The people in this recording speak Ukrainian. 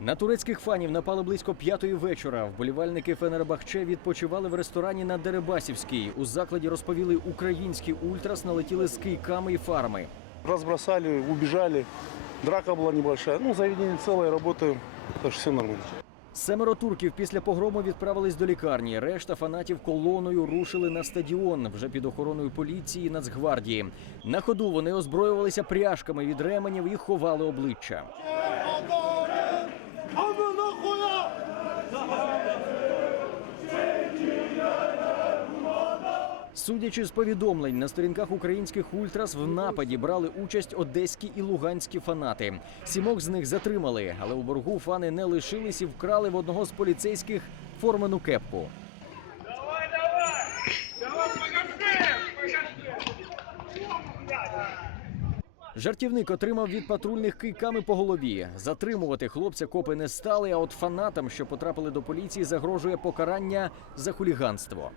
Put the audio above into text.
На турецьких фанів напали близько п'ятої вечора. Вболівальники Фенербахче відпочивали в ресторані на Дерибасівській. У закладі розповіли, українські ультрас налетіли з кийками і фарми. Разбросали, убежали. Драка была небольшая. Ну, заведение целое, работаем. Так что все нормально. Семеро турків після погрому відправились до лікарні. Решта фанатів колоною рушили на стадіон вже під охороною поліції і Нацгвардії. На ходу вони озброювалися пряжками від ременів і ховали обличчя. Судячи з повідомлень на сторінках українських ультрас, в нападі брали участь одеські і луганські фанати. Сімок з них затримали, але у боргу фани не лишились і вкрали в одного з поліцейських формену кепку. Жартівник отримав від патрульних кийками по голові. Затримувати хлопця копи не стали. А от фанатам, що потрапили до поліції, загрожує покарання за хуліганство.